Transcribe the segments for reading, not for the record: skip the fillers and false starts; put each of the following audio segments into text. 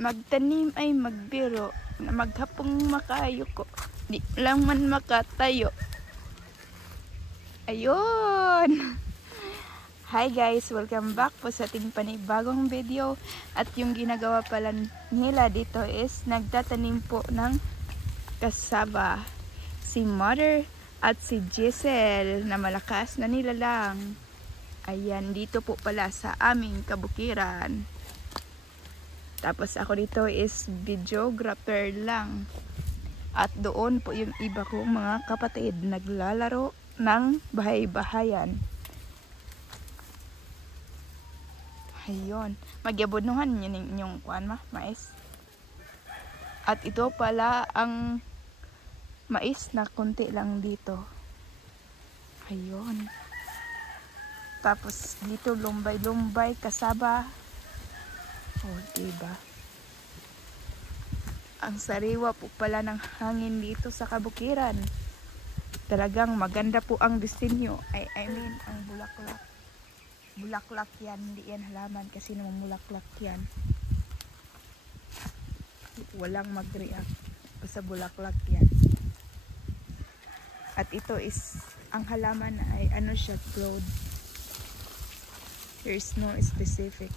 Magtanim ay magbiro, na maghapong makayo ko, di lang man makatayo. Ayun! Hi guys! Welcome back po sa ating panibagong video. At yung ginagawa pala nila dito is nagtatanim po ng kasaba. Si Mother at si Giselle na malakas na nilalang. Ayan, dito po pala sa aming kabukiran. Tapos ako dito is videographer lang. At doon po yung iba kong mga kapatid naglalaro ng bahay-bahayan. Ayun. Magyabunuhan yun yung kuan mais. At ito pala ang mais na konti lang dito. Ayun. Tapos dito lumbay-lumbay kasaba. Oh, diba? Ang sariwa po pala ng hangin dito sa kabukiran. Talagang maganda po ang disenyo. I mean, ang bulaklak. Bulaklak yan, hindi yan halaman kasi naman bulaklak yan. Walang mag-react. Basta bulaklak yan. At ito is, ang halaman ay ano siya, broad. There's no specific.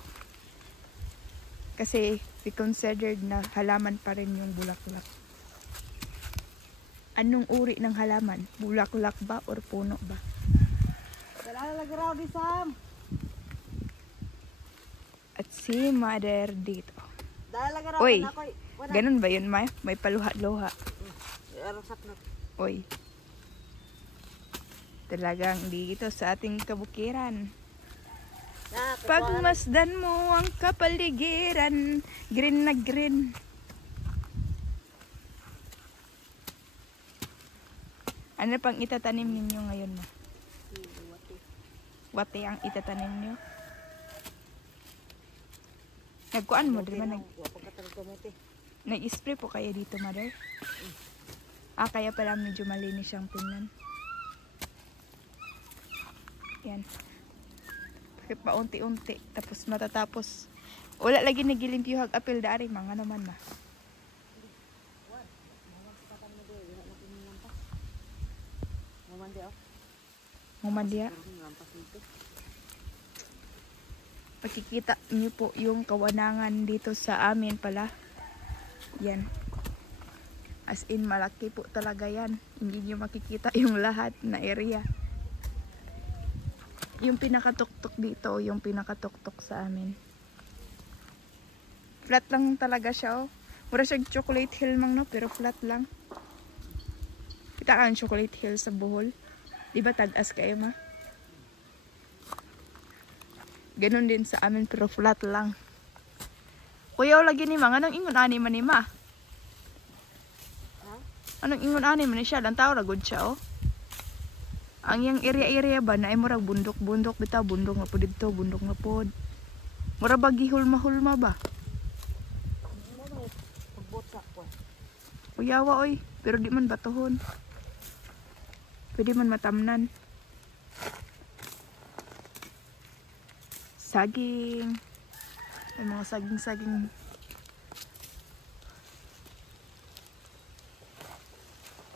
Kasi we considered na halaman pa rin yung bulaklak. Anong uri ng halaman? Bulaklak ba or puno ba? At si Mother dito. Uy, ganun ba yun, May? May paluha-luha. Uy. Talagang dito sa ating kabukiran. Pagmasdan mo ang kapaligiran, green na green. Ano pang itatanim ninyo ngayon mo? Wate ang itatanim nyo? Nagkuan mo, di ba? Nag-spray po kayo dito, Mother? Ah, kaya pala medyo malinis siyang tingnan. Yan. Paunti-unti tapos matatapos wala lagi nagilimpyo hag apil dari mga naman na mumandia pakikita niyo po yung kawanangan dito sa amin pala yan, as in malaki po talaga yan, hindi niyo makikita yung lahat na area. Yung pinakatuktok dito, yung pinakatuktok sa amin. Flat lang talaga siya, oh. Mura siya chocolate hill mang, no? Pero flat lang. Kita ka ang chocolate hill sa Bohol. Diba tag-as kayo, ma? Ganon din sa amin, pero flat lang. Kuya, lagi ni ma. Anong ingon-ani man ni ma? Anong ingon-ani man ni siya? Lang tao, ragod siya, oh. Ang yung area-area ba na ay murag bundok-bundok bitaw, bundok nga po dito, bundok nga po. Mura ba gihulma-hulma ba? Uyawa oy, pero di man batuhon. Pwede man matamnan. Saging. Ay mga saging-saging.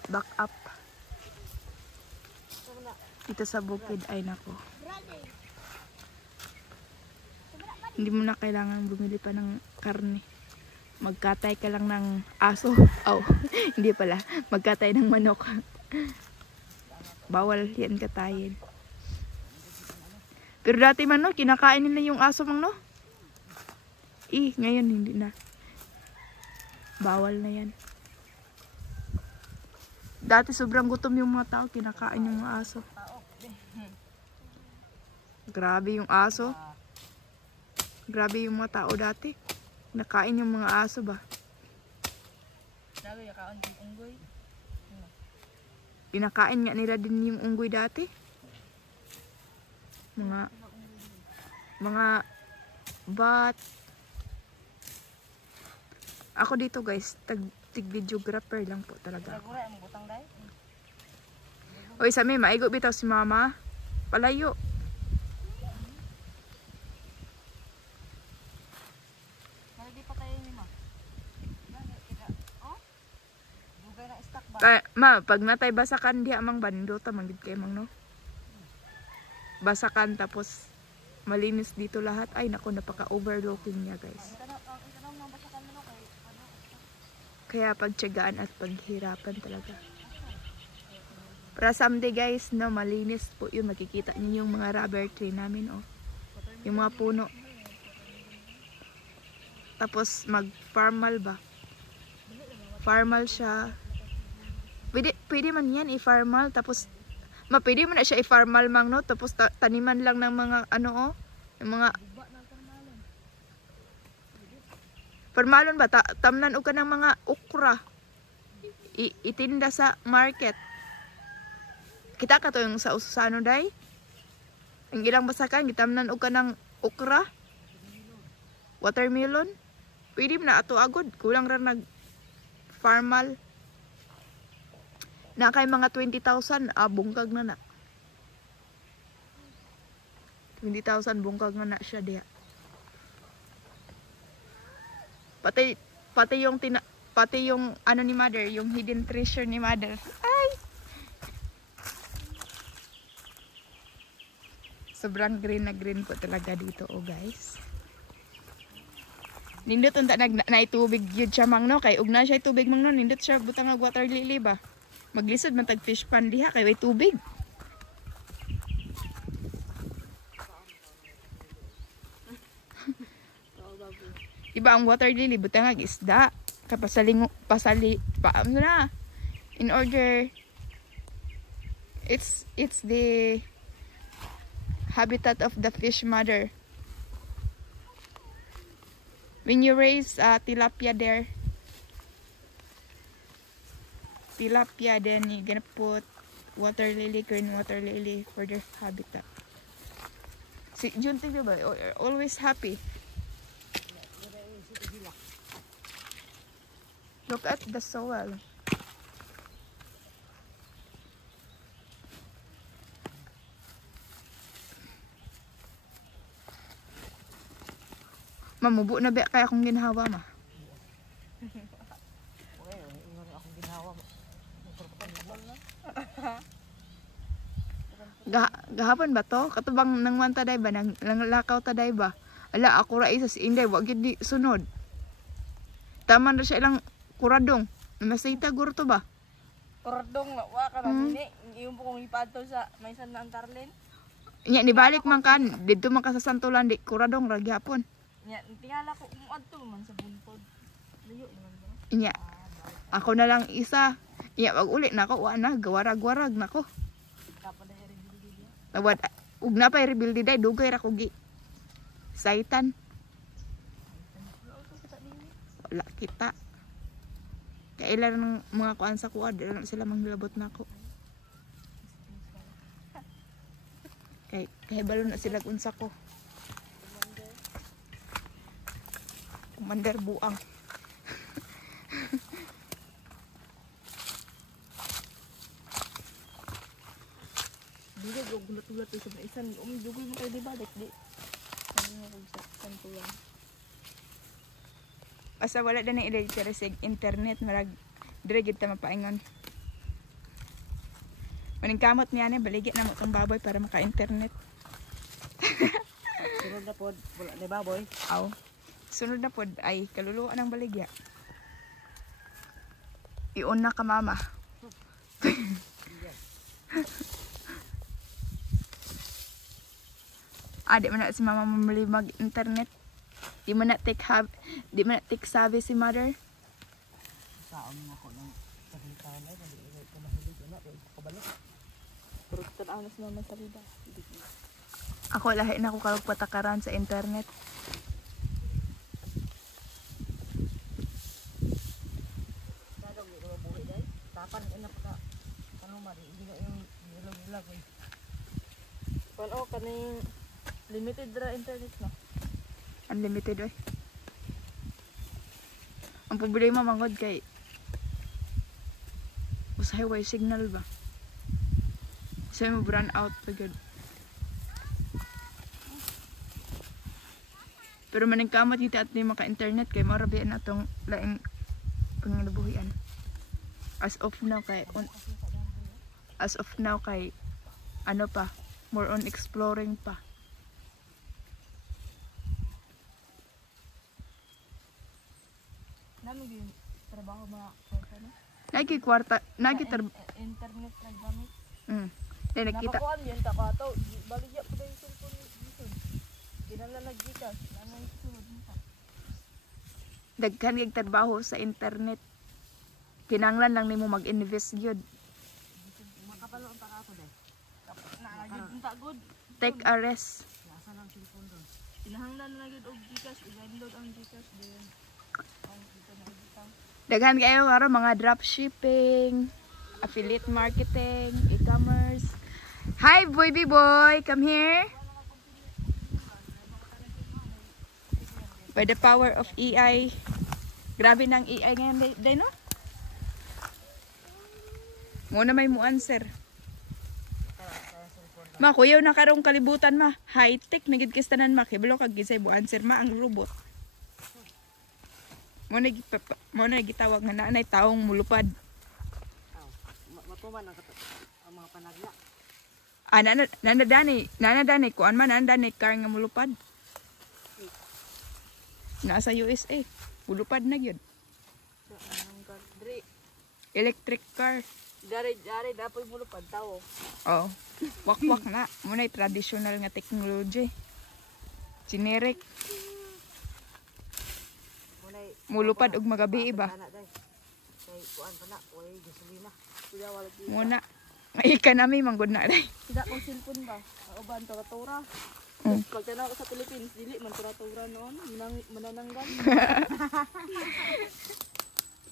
Back up. Dito sa bukid ay nako. Hindi mo na kailangan bumili pa ng karne. Magkatay ka lang ng aso. Oh, hindi pala. Magkatay ng manok. Bawal yan katayin. Pero dati man no, kinakain nila yung aso mang no. Ngayon hindi na. Bawal na yan. Dati sobrang gutom yung mga tao, kinakain yung mga aso. Grabe yung aso. Grabe yung mga tao dati. Nakain yung mga aso ba? Pinakain nga nila din yung unggoy dati. Mga bat. Ako dito guys, tig-videographer lang po talaga. Oy, sa may maigo bitaw si mama. Palayo. Ma, pag natay basakan di amang bando ta manggid kay mang no. Basakan tapos malinis dito lahat. Ay nako, napaka-overlooking niya, guys. Kaya pagtiyagaan at paghirapan talaga. Para someday, guys, no, malinis po yun. Makikita niyo yung mga rubber tree namin, oh. Yung mga puno. Tapos mag-farmal ba? Farmal siya. Pwede man yan i-farmal. Tapos, pwede mo na siya i-farmal mang, no? Tapos taniman lang ng mga, ano, oh. Yung mga... Farmalon ba? Tamnan o ka ng mga okra. Itinda sa market. Kita ka to yung sa usano, day? Ang ilang basakan, gitamnan o ka ng okra. Watermelon. Pwede mo na ato agod. Kulang rin nag-farmal. Na kay mga 20,000, bungkag na na. 20,000 bungkag na na siya diha. Pati yung ano ni mother, yung hidden treasure ni mother. Ay! Sobrang green na green po talaga dito, oh guys. Nindot unta naitubig yun siya mang no. Kay ug na siya tubig mang no. Nindot siya butang ng water lily ba. Maglisod man tag fish pan diha kay way tubig. Iba ang water lily butang ng isda. Kapasalingo ano na. In order it's the habitat of the fish mother. When you raise tilapia there, then you're gonna put water lily, green water lily for their habitat. Si Junti diba? Always happy. Look at the soil. Mamubo na ba kaya akong ginhawa ma? Gahapon ba to? Katubang nang man taday ba? Nang lakaw taday ba? Ala, ako ra isa si Inday. Wag yun di sunod. Taman na siya ilang kuradong. Masita guro to ba? Kuradong nga. Waka na nini. Iyong po kong ipato sa may san na Antarlin. Nya, nibalik man kan. Dito man ka sa Santulan. Di kuradong ra gyapon. Nya, tingala ko kung adto man sa buntod. Layo naman ba? Nya, ako na lang isa. Nya, wag ulit na ako. Wana, gawarag-warag na ko. Tawad, ug na pa i-rebuild day, dugay ra ko gi. Saitan. Wala kita. Kailan ng mga kuan sa kuad, sila manglabot na ako. Kay balo na sila unsa ko. Commander Buang. Dili go gulat-gulat sa isan. Dugoy mo kay di balik di. Ano ko sa Santulan. Basta wala na ni ilay sa internet, marag dire gid ta mapaingon. Maning kamot niya ni baligya na mo tong baboy para maka-internet. Sunod na pod, wala ni baboy. Aw. Sunod na pod ay kaluluwa ng baligya. Iyon na ka mama. Di man na si mama mamili mag-internet. Di man na tech savvy si mother. Saan ako ng pagkakaroon ay hindi ko mahilig na kabalo. Pero tanaw na mama sa liba. Ako lahi na ako kalog patakaran sa internet. Dadong ko mabuhi dai. Tapan na pa ano mari hindi na yung nilag eh. Pano kaning limited ra internet na. Unlimited oy. Ang problema mangod kay usahay way signal ba? Say mo run out pagod. Pero maning kamot kita at di maka-internet kay marabian atong laing panginabuhian. As of now kay ano pa, more on exploring pa. Namin yung trabaho mga kwarta no? Internet na gamit. Then nakita. Nakakuan yan ta ka to. Baligya po yung cellphone dito. Kinala nag-Gcash. Naman sunod nita. Daghan kay trabaho sa internet. Kinanglan lang nimo mag-invest gyud. Makapalo ang taka ko dai. Naagid unta good. Take a rest. Nasa lang cellphone doon. Kinahanglan na gyud og Gcash, i-download ang Gcash din. Ang dito na dito. Daghan kayo karon mga dropshipping, affiliate marketing, e-commerce. Hi baby boy, come here. By the power of AI. Grabe ng AI ngayon day no? Muna may mo answer. Ma, kuyaw na karong kalibutan ma. High-tech na gid kistanan ma. Kibalo kag gisay mo answer ma ang robot. Muna gitawag nga naanay taong mulupad. Matuman ang mga panagla. Nanadani kuan man nanadani car nga mulupad. Nasa USA, mulupad na gyud. Electric car. Dari dapoy mulupad tao. Oh. Wak-wak na. Muna traditional nga technology. Generic. Mulupad og magabi iba. Muna. Ay kanami manggod na day. Tidak kong cellphone ba? Uban tura-tura. Pag tanaw ko sa Philippines, dili man tura-tura noon, manananggan.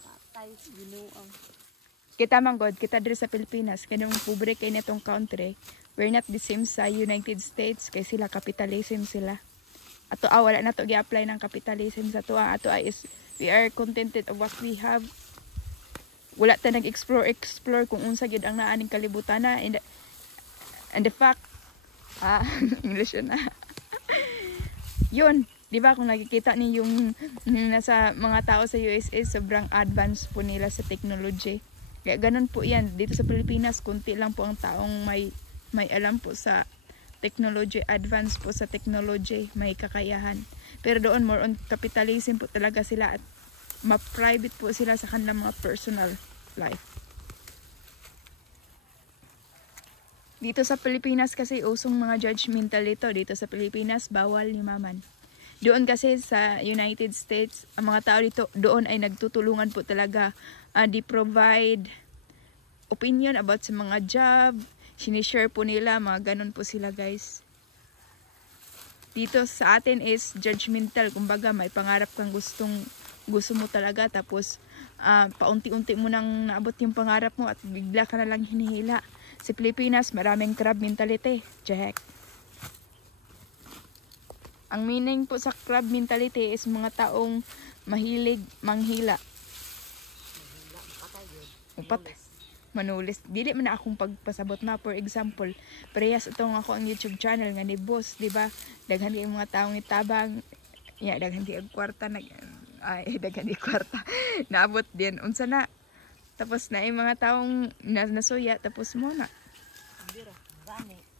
Patay ginuang. Kita manggod, kita diri sa Pilipinas, kanang pobre kay netong country. We're not the same sa United States kay sila capitalism sila. Ato wala na to gi-apply ng capitalism sa to. Ato is we are contented of what we have. Wala ta nag-explore kung unsa gyud ang naaning kalibutan na and the fact English na. Yun, di ba kung nakikita ni yung nasa mga tao sa USA sobrang advanced po nila sa technology. Kaya ganun po yan. Dito sa Pilipinas, kunti lang po ang taong may alam po sa technology, advance po sa technology, may kakayahan. Pero doon, more on capitalism po talaga sila at ma-private po sila sa kanilang mga personal life. Dito sa Pilipinas kasi usong mga judgmental ito. Dito sa Pilipinas, bawal yumaman. Doon kasi sa United States, ang mga tao dito doon ay nagtutulungan po talaga. They provide opinion about sa mga job, sinishare po nila, mga ganun po sila guys. Dito sa atin is judgmental, kumbaga may pangarap kang gusto mo talaga, tapos paunti-unti mo nang naabot yung pangarap mo at bigla ka na lang hinihila. Sa Pilipinas, maraming crab mentality, Jack. Ang meaning po sa crab mentality is mga taong mahilig manghila. Manulis. Dili man na akong pagpasabot na. For example, parehas itong ako ang YouTube channel nga ni Boss, di ba? Daghan di mga taong itabang. Ya, daghan di ang kwarta. Daghan di kwarta. Naabot din. Unsa na. Tapos na yung mga taong nasuya. Tapos mo na.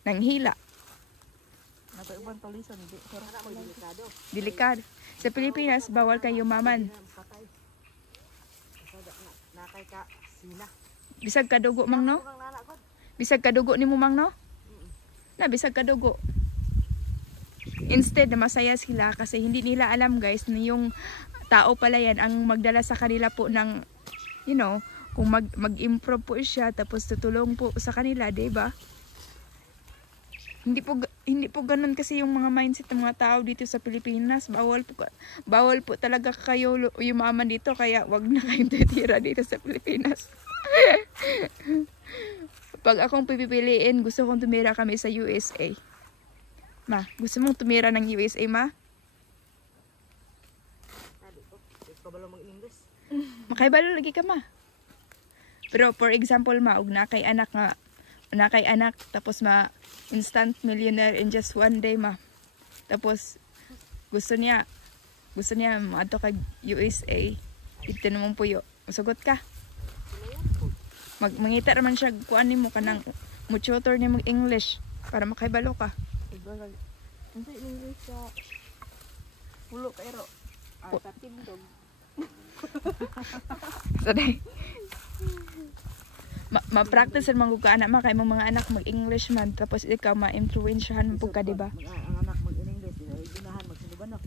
Nanghila. Delikado. Sa Pilipinas, bawal kayo yumaman. Bisag kadugo mang no? Bisag kadugo ni mo mang no? Na bisag kadugo. Instead na masaya sila kasi hindi nila alam guys na yung tao pala yan ang magdala sa kanila po ng kung mag-improve po siya tapos tutulong po sa kanila, 'di ba? Hindi po ganun kasi yung mga mindset ng mga tao dito sa Pilipinas. Bawal po talaga kayo yumaman dito kaya wag na kayong titira dito sa Pilipinas. Pag akong pipiliin, gusto kong tumira kami sa USA. Ma, gusto mong tumira ng USA, ma? Makaibalo lagi ka, ma. Pero for example, ma, og nakay anak tapos instant millionaire in just one day, ma. Tapos gusto niya maato kag USA. Dito naman po yo. Masugot ka. Mangita naman siya kuan nimo kanang mo tutor nimo English para makaibalo ka. Hindi English sa pulo pero sa tindog. Saday. Ma-practice man gud ka anak ma kay mong mga anak mag-English man tapos ikaw ma-influensyahan mo pud ka, di ba? Ang anak mag-English, ginahan magsinuban no.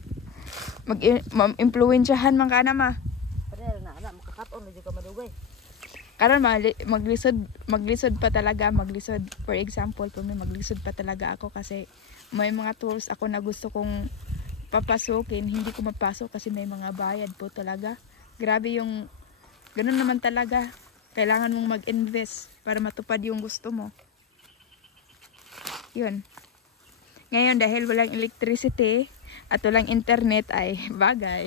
Mag-influensyahan man ka na ma. Pero na anak makakaton na ka madugay. Karon maglisod pa talaga, maglisod. For example, kung may maglisod pa talaga ako kasi may mga tools ako na gusto kong papasukin, hindi ko mapasok kasi may mga bayad po talaga. Grabe yung ganun naman talaga. Kailangan mong mag-invest para matupad yung gusto mo. Yun. Ngayon dahil walang electricity at walang internet ay bagay.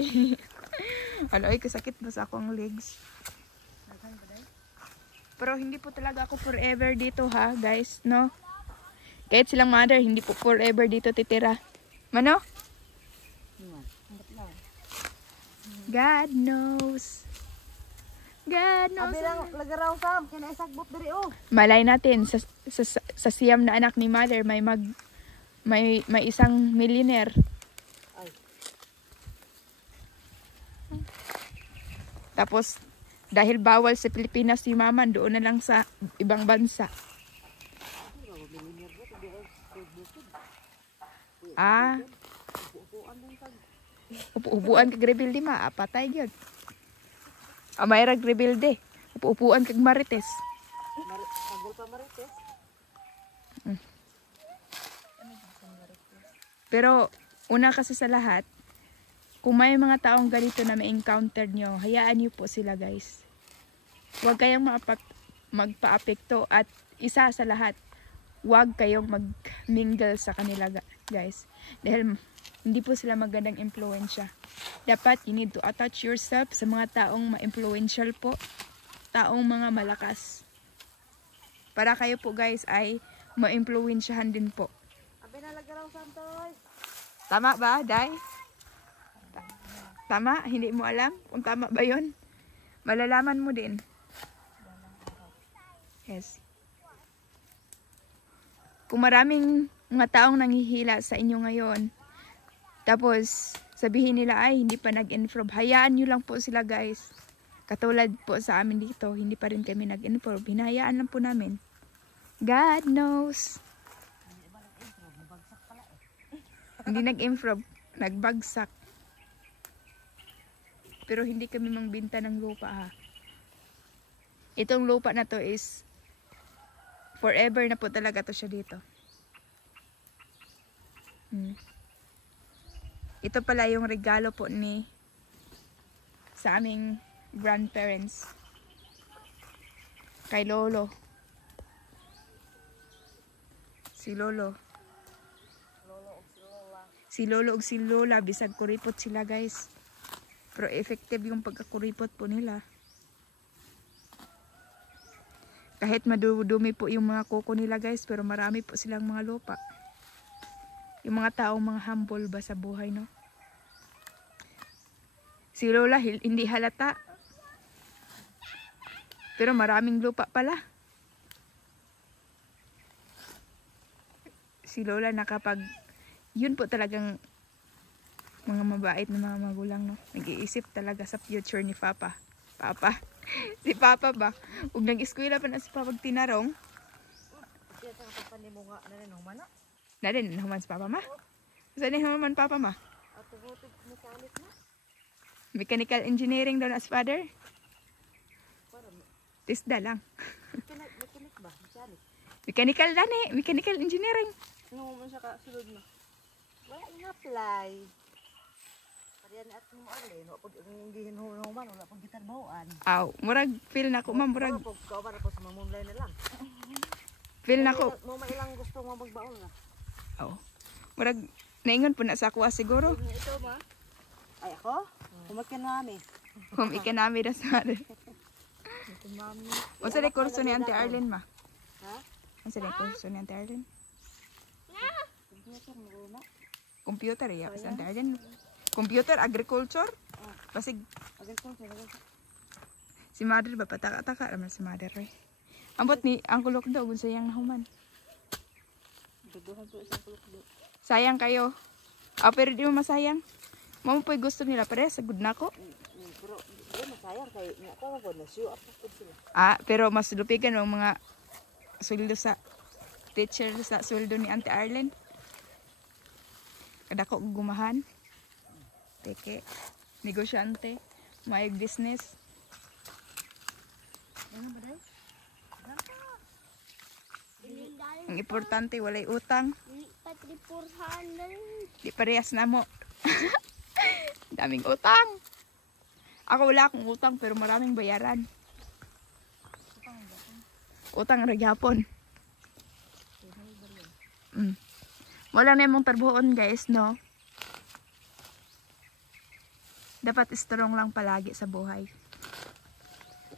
Aloy, kasakit ba sa akong legs? Pero hindi po talaga ako forever dito ha, guys, no? Kahit silang mother, hindi po forever dito titira. Mano? God knows. God knows. Abi lang lagaraw sam, kina isagbot diri oh. Malay natin sa siyam na anak ni mother may isang millionaire. Ay. Tapos dahil bawal sa Pilipinas si mama, doon na lang sa ibang bansa. Ah. Upo-upuan kag rebuild ma, apatay gyud. Amay ra rebuild upo-upuan kag marites. Agol pa marites. Pero una kasi sa lahat, kung may mga taong ganito na ma-encounter nyo, hayaan nyo po sila guys. Huwag kayong magpa-apekto at isa sa lahat, huwag kayong mag-mingle sa kanila guys. Dahil hindi po sila magandang impluensya. Dapat you need to attach yourself sa mga taong ma-influential po, taong mga malakas. Para kayo po guys ay ma-influensyahan din po. Abi na lagaraw santoy. Tama ba, Day? Tama? Hindi mo alam kung tama ba yun? Malalaman mo din. Yes. Kung maraming mga taong nanghihila sa inyo ngayon, tapos sabihin nila ay hindi pa nag-improve, hayaan nyo lang po sila guys. Katulad po sa amin dito, hindi pa rin kami nag-improve. Hinahayaan lang po namin. God knows. Hindi nag-improve, nagbagsak. Pero hindi kami mangbenta ng lupa ha. Itong lupa na to is forever na po talaga to siya dito. Ito pala yung regalo po ni sa aming grandparents. Kay Lolo. Si Lolo. Si Lolo ug si Lola, bisag kuripot sila guys. Pero effective yung pagkakuripot po nila. Kahit madudumi po yung mga kuko nila guys, pero marami po silang mga lupa. Yung mga taong mga humble ba sa buhay, no? Si Lola hindi halata. Pero maraming lupa pala. Si Lola yun po talagang mga mabait na mga magulang, no? Nag-iisip talaga sa future ni Papa. Si Papa ba? Kung nag-eskwela pa na si Papa tinarong. Kaya sa kapan mo nga na rin humana. Na rin, nahuman si Papa ma? Saan nahuman Papa ma? Automotive mechanic na. Mechanical engineering daw na si Father? Tisda lang. Mechanic ba? Mechanic. Mechanical dani, mechanical engineering. Ano mo siya kasulod na? Wala in-apply. Pariyan at mo ali, no pag gihin ho man wala pag gitarbahoan. Aw, murag feel na ko ma'am, murag. Ka para po sa mamunlay na lang. Feel na ko. Mo mailang gusto mo magbaon na. Aw. Murag naingon po na sa kuha siguro. Ito ma. Ay ako? Kumakin mami. Kung ikanami na sa Father. Ito mami. O sa kurso ni Auntie Arlene ma? Ha? Ang sa kurso ni Auntie Arlene? Computer mo na. Computer ya, sa Auntie Arlene. Computer, agriculture? Basig. Agriculture. Si Mother ba pataka-taka naman si Mother eh. Ambot ni ang kulok daw kung sayang na human. Duduhan po isang kulok do. Sayang kayo. Pero di mo masayang. Mamo po gusto nila pare sagud nako. Pero di masayang kay nya ko mo na show up po sila. Pero mas lupigan ang mga sweldo sa teacher sa sweldo ni Auntie Arlen. Kada ko gumahan. Teke. Negosyante. May business. Ano ba dai? Ang importante walay utang. Patri 400. Di parehas na mo. Daming utang. Ako wala akong utang pero maraming bayaran. Utang ra gyapon. Wala na mong tarbuhon guys, no? Dapat strong lang palagi sa buhay.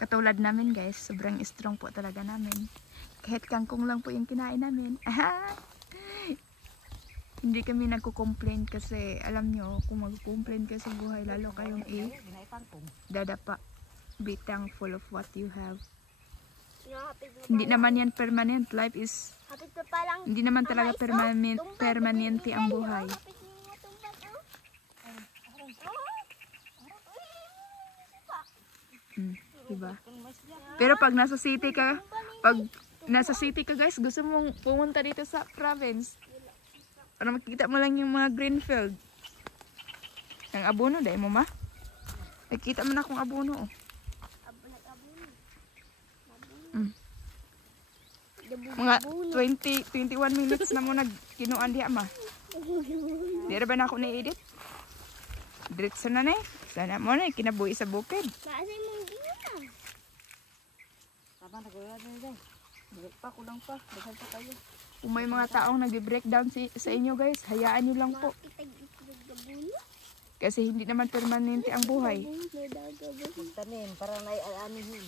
Katulad namin guys, sobrang strong po talaga namin. Kahit kangkong lang po yung kinain namin. Hindi kami nagko-complain kasi alam nyo, kung mag-complain ka sa buhay, lalo kayong dadapa. Be thankful of what you have. Hindi naman yan permanent. Life is, hindi naman talaga permanente ang buhay. Diba? Pero pag nasa city ka, guys, gusto mong pumunta dito sa province, para makikita mo lang yung mga green field. Ang abono, dahil mo ma? Nakikita mo na akong abono. Oh. Mga 21 minutes na mo nagkinuan diha ma. Di ba na ako na-edit? Diretso na na eh. Sana mo na kinabuhi sa bukid. Maasay mong gina. Tama na gawin na dai. Balik pa kulang pa. Daghang pa kayo. Kung may mga taong nag-breakdown sa inyo guys, hayaan nyo lang po. Kasi hindi naman permanente ang buhay. Tanim para naianihin.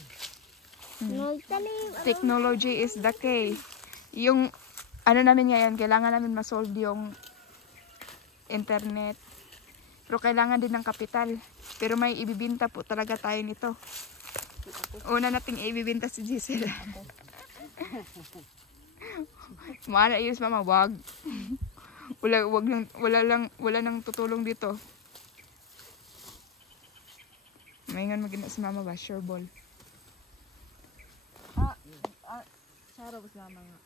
Technology is the key. Yung ano namin ngayon, kailangan namin ma-solve yung internet. Pero kailangan din ng kapital. Pero may ibibinta po talaga tayo nito. Una nating ibibinta si Giselle. Maana ayos mama, wag. Wala nang tutulong dito. Maingan magina si mama ba, sure ball. Saro bus mama nga.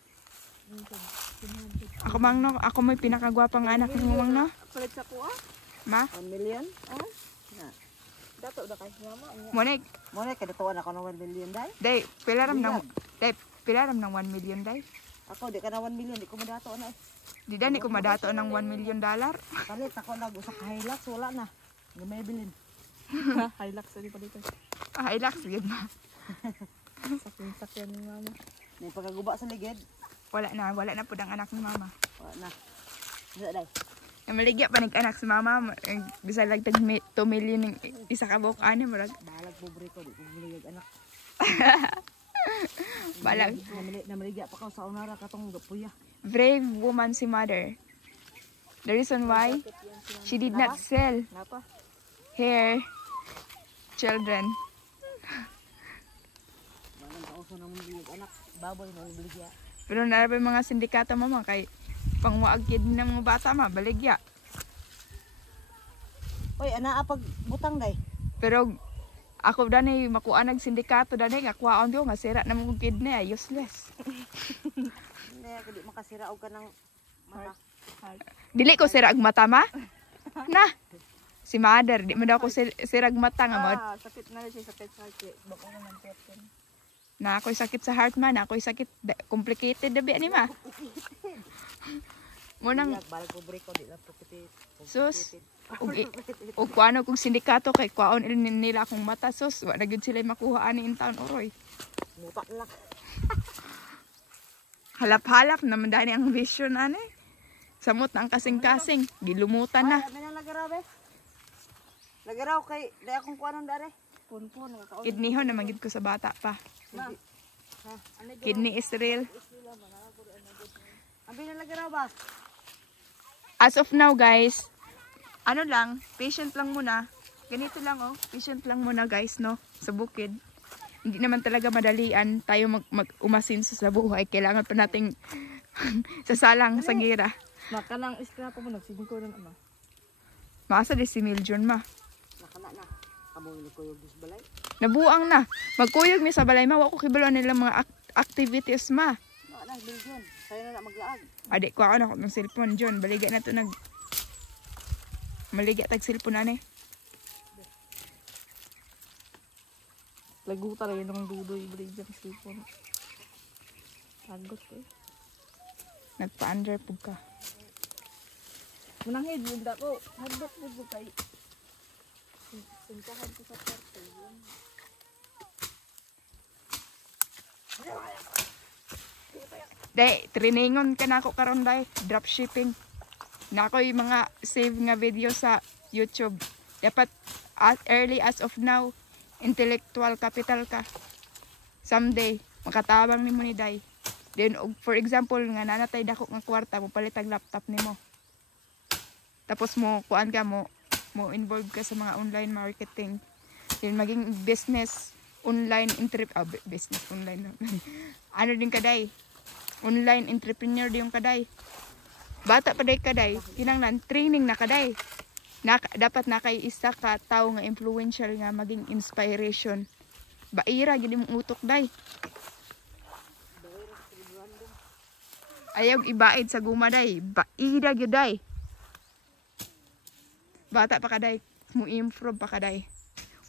Ako may pinakagwapang anak ni Mumang no. Palit sa kuha? Ma? 1 million? Oh. Na. Dato da kay mama. Monig. Monig kada tuwa na ko ng 1 million dai. Day, pilaram ng 1 million day. Ako di ka na 1 million, di ko madato na. Di da ni ko madato ng $1 million. Palit ako nag-usak Hilux, wala na. May bilin. Hilux di pa dito. Hilux yun ma. Sakyan ni mama. May pagkaguba sa ligid. Wala na po ang anak ni mama. Wala na. Wala dai. Maligya pa anak sa mama. Bisa lang tag 2 million ng isa ka buok ani murag. Balag pobre ko, di ko bulig anak. Balag. Namaligya pa ko sa unara katong gapuya. Brave woman si mother. The reason why she did not sell Napa? her children. Walang kauso na bulig anak. Baboy na buligya. Pero narabay mga sindikato mama kay pangwaag kid ng mga bata ma baligya. Oy, ana pag butang day. Pero ako dani makuha nag sindikato dani nga kuhaon ko masira na mong kidney useless. Hindi ako di makasira og kanang mata. Dili ko sirag mata ma. Na. Si mother di mo daw ko sirag mata nga mo. Sakit na siya sa pet heart. Bako naman person. Na ako'y sakit sa heart man, ako'y sakit complicated dabi ani ma. Munang Balag pobre ko di lang property. sus og kuano kung sindikato kay kuaon nila akong mata sus wa na gyud sila makuha ani in town oroy. Mutak lang. Halap-halap naman dani ang vision ani. Samot na ang kasing-kasing, gilumutan na. Ano na lagarabe? Lagaraw kay di akong kuanon dare. Punpun nagakaon. Kidneyhon na magid ko sa bata pa. Kidney is real. Abi na lagaraw ba? As of now guys, ano lang, patient lang muna. Ganito lang oh, patient lang muna guys no, sa bukid. hindi naman talaga madalian tayo umasin sa buhay. Kailangan pa nating sasalang sa gira. Makanang iskrap mo nagsingko rin ama. Masa di si Miljon ma. Nakana na. Amo ni ko yung balay. Nabuang na. Magkuyog mi sa balay ma. Wako kibaluan nila mga activities ma. Na biljon. Sayo na maglaag. Adik ko ako ng cellphone John. Baliga na to maliga tag cellphone ani. Lagu talaga ng dudoy biljon cellphone. Agos ko. Nagpa-under po ka. Munang hid yun ko. Hadot mo kay. Sintahan ko sa kwarto yun. Day, triningon ka na ako karon day. Dropshipping. Na ako yung mga save nga video sa YouTube. Dapat as early as of now, intellectual capital ka. Someday, makatabang ni mo ni day. Then, for example, nga nanatay dako nga kwarta, mo palit ang laptop nimo. Tapos mo, kuan ka mo involve ka sa mga online marketing. Then, maging business, online, business, online. Ano din kaday? Online entrepreneur din yung kaday. Bata pa day kaday, kinanglan training na kaday. Dapat nakay-isa ka tao nga influential nga maging inspiration. Baira gid mong utok day. Ayaw ibaid sa guma day. Baira gyud day. Bata pa kaday, mo improve pa kaday.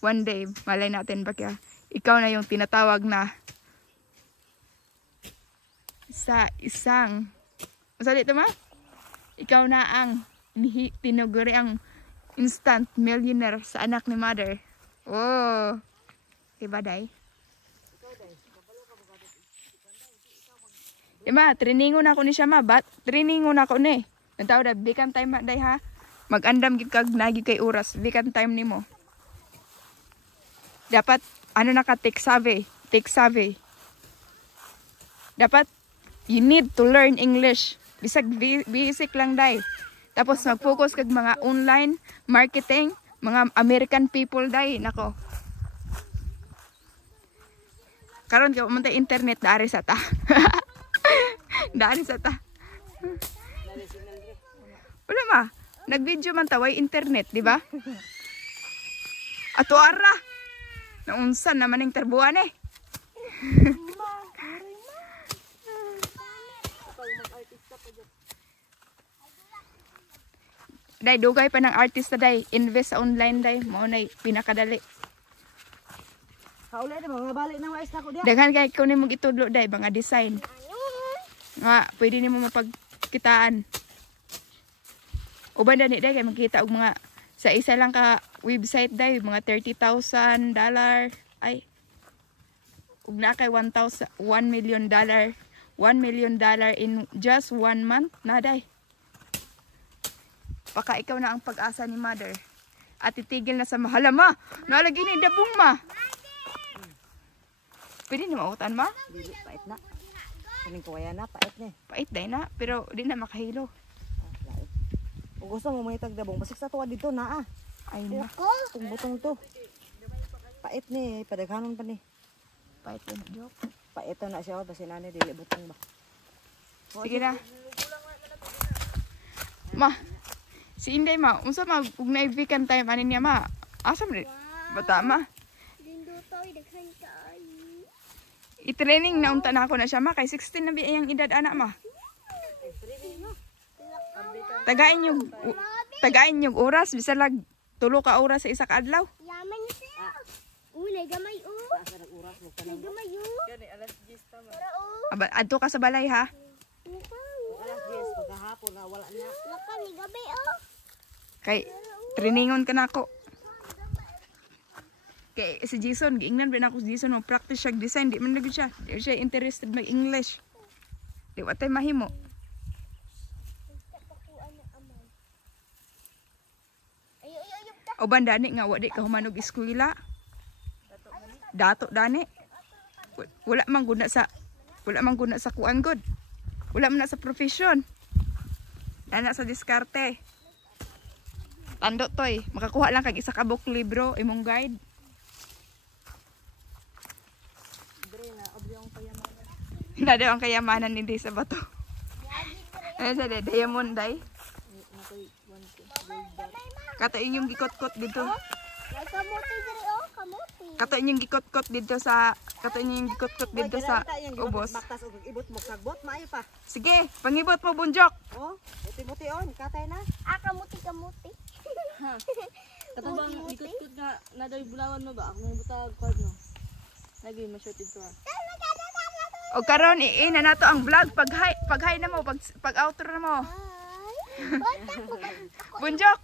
One day, malay natin ba kaya ikaw na yung tinatawag na sa isang masali ito ma? Ikaw na ang tinuguri ang instant millionaire sa anak ni mother. Oh. Diba, day? Diba, triningon ako ni siya, ma. Triningon ako ni. Nataw na, bikan time, day, ha? Mag-andam kag nagi kay oras. Bikan time ni mo. Dapat, ano na ka, tech savvy. Tech savvy. Dapat, you need to learn English. Bisag basic lang day. Tapos mag-focus kag mga online marketing, mga American people day. Nako. Karon ka pumunta internet dari sa ta. Dari sa ta. Wala ma. Nag-video man taway internet, di ba? Ato ara. Naunsan naman ning terbuan eh. Day, dugay pa ng artista day. Invest sa online day. Mo na pinakadali. Kaulay na mga balik na mais na ko diya. Daghan kay kunin mong itudlo day. Mga design. Nga, pwede nimo mapagkitaan. Uban dani day. Kaya magkita og mga sa isa lang ka website day. Mga $30,000. Ay. Ug na kay $1 million. $1 million in just 1 month. Na day. Baka ikaw na ang pag-asa ni mother. At titigil na sa mahala ma. Nalagi ni dabong ma. Pwede na mautan ma? Dili, pait na. Kaning ko kaya na, pait na. Pait day na. Pero di na makahilo. Kung gusto mo mangitag dabong, basik sa tuwa dito na ah. Ay na. Kung butong to. Pait ni, padaghanon pa ni. Pait na joke. Pait na siya, basi nani dili butong ba. Sige na. Ma. Si Inday ma, unsa ma ug naibikan time ani niya ma? Asa man bata ma? Dindutoy daghan kaayo. I-training na unta na ako na siya ma kay 16 na biyang edad anak ma. Tagain yung oras bisan lag 3 ka oras sa isa ka adlaw. Yaman siya. Ulay gamay o. Asa nag oras mo Ulay gamay o. Gani alas 10 ta man. Para o. Adto ka sa balay ha. Alas 10 pagahapon na wala na. Laka ni gabi o. Kay trainingon ka na ako. Kay si Jason, giingnan ba na ako si Jason mo practice siya design, di man lagi siya. Di siya interested mag English. Di wa tay mahimo. O banda ni nga wa di ka humanog eskwela. Dato dani. Wala man gud na sa kuan gud. Wala man na sa profession. Ana sa diskarte. Tando toy, makakuha lang kag isa ka book libro imong guide. na daw ang kayamanan hindi sa bato. Ano sa diamond day? Kato inyong gikot-kot dito. May kamuti diri oh, kamuti. Kato inyong gikot-kot dito sa ubos. Baktas og ibot mo kagbot maayo pa. Sige, pangibot mo bunjok. Oh, buti-buti on, katay na. Kamuti, kamuti. Katubang ikot-ikot nga na daw bulawan mo ba? Ako nang butag kwad no. Lagi ma-short ito ah. O karon iina nato ang vlog pag hi na mo, pag outro na mo. Bunjok.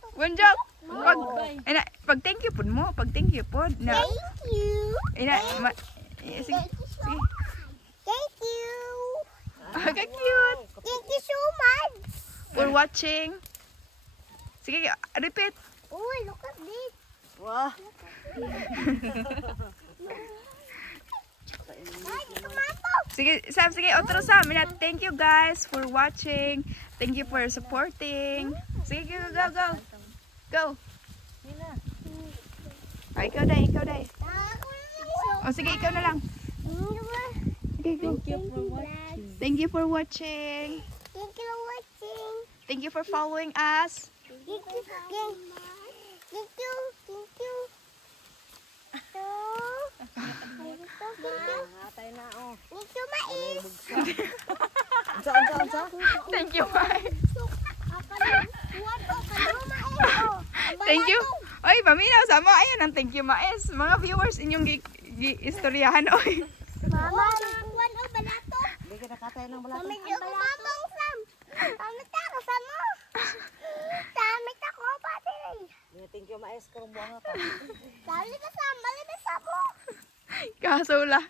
Pag thank you pud mo, Thank you. Sige. Thank you. Okay, cute. Thank you so much. For watching. Sige, repeat. Uy, look at this. Wah. Ay, tomato. Sige, Sam, sige, outro Sam. Thank you guys for watching. Thank you for supporting. Sige, go. Go. Nina. Ay, ikaw day. O sige, ikaw na lang. Okay, go. Thank you for watching. Thank you for watching. Thank you for watching. Thank you for following us. Thank you. Thank you. Hatay na oh. Thank you, mais. Unsa? Thank you, Mai. What? Mais. Thank you. Oy, paminaw sa mo. Ayan ang thank you, Mais. Mga viewers, inyong istoryahan. Oy. Mama, kuwan o balato. Di ka nakatay ng balato. Samit ako matong Sam. Samit ako sa mo. Samit ako pati. Thank you mais karong buanga ka. Dali na Sam, bali na sa mo. Kasula.